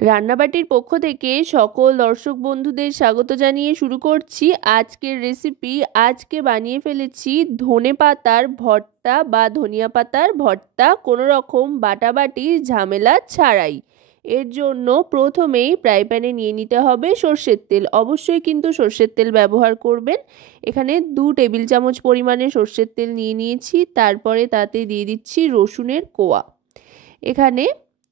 রান্নাবাটির পক্ষ থেকে সকল দর্শক বন্ধুদের স্বাগত জানিয়ে শুরু করছি আজকের রেসিপি। আজকে বানিয়ে ফেলেছি ধনেপাতার ভর্তা বা ধনিয়া পাতার ভর্তা, কোনো রকম বাটাবাটির ঝামেলা ছাড়াই। এর জন্য প্রথমেই ফ্রাই প্যানে নিয়ে নিতে হবে সর্ষের তেল। অবশ্যই কিন্তু সর্ষের তেল ব্যবহার করবেন। এখানে 2 টেবিল চামচ পরিমাণে সর্ষের তেল নিয়ে নিয়েছি। তারপরে তাতে দিয়ে দিচ্ছি রসুনের কোয়া। এখানে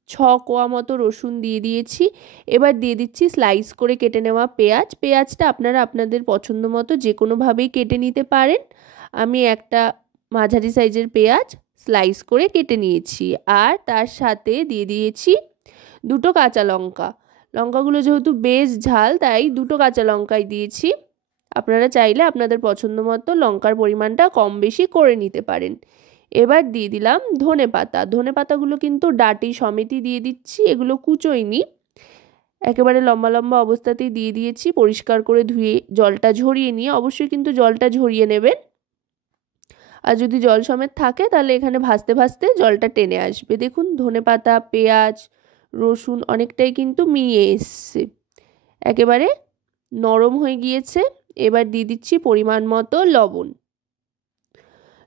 6 কোয়া মতো রসুন দিয়ে দিয়েছি। এবার দিয়ে দিচ্ছি স্লাইস করে কেটে নেওয়া পেঁয়াজ। পেঁয়াজটা আপনারা আপনাদের পছন্দ মতো যে কোনোভাবেই কেটে নিতে পারেন। আমি একটা মাঝারি সাইজের পেঁয়াজ স্লাইস করে কেটে নিয়েছি। আর তার সাথে দিয়ে দিয়েছি 2টো কাঁচা লঙ্কা। লঙ্কাগুলো যেহেতু বেশ ঝাল তাই 2টো কাঁচা লঙ্কাই দিয়েছি। আপনারা চাইলে আপনাদের পছন্দ মতো লঙ্কার পরিমাণটা কম বেশি করে নিতে পারেন। এবার দিয়ে দিলাম ধনেপাতা। ধনেপাতাগুলো কিন্তু ডাঁটি সমেতই দিয়ে দিচ্ছি, এগুলো কুচোইনি, একেবারে লম্বা লম্বা অবস্থাতেই দিয়ে দিয়েছি। পরিষ্কার করে ধুয়ে জলটা ঝরিয়ে নিয়ে, অবশ্যই কিন্তু জলটা ঝরিয়ে নেবেন। আর যদি জল সমেত থাকে তাহলে এখানে ভাজতে ভাজতে জলটা টেনে আসবে। দেখুন ধনেপাতা, পেঁয়াজ, রসুন অনেকটাই কিন্তু মিলিয়ে এসছে, একেবারে নরম হয়ে গিয়েছে। এবার দিয়ে দিচ্ছি পরিমাণ মতো লবণ।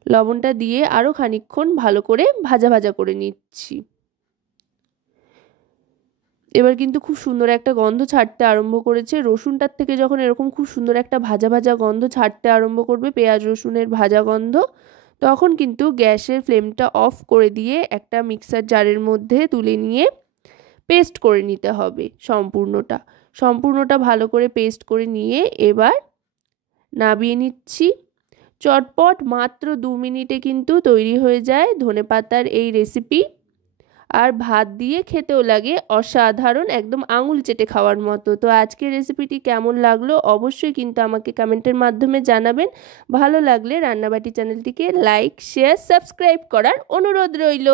লবণটা দিয়ে আরও খানিকক্ষণ ভালো করে ভাজা ভাজা করে নিচ্ছি। এবার কিন্তু খুব সুন্দর একটা গন্ধ ছাড়তে আরম্ভ করেছে। রসুনটার থেকে যখন এরকম খুব সুন্দর একটা ভাজা ভাজা গন্ধ ছাড়তে আরম্ভ করবে, পেঁয়াজ রসুনের ভাজা গন্ধ, তখন কিন্তু গ্যাসের ফ্লেমটা অফ করে দিয়ে একটা মিক্সার জারের মধ্যে তুলে নিয়ে পেস্ট করে নিতে হবে। সম্পূর্ণটা ভালো করে পেস্ট করে নিয়ে এবার নামিয়ে নিচ্ছি। চটপট মাত্র 2 মিনিটে কিন্তু তৈরি হয়ে যায় ধনেপাতার এই রেসিপি। আর ভাত দিয়ে খেতেও লাগে অসাধারণ, একদম আঙুল চেটে খাওয়ার মতো। তো আজকের রেসিপিটি কেমন লাগলো অবশ্যই কিন্তু আমাকে কমেন্টের মাধ্যমে জানাবেন। ভালো লাগলে রান্নাবাটি চ্যানেলটিকে লাইক, শেয়ার, সাবস্ক্রাইব করার অনুরোধ রইল।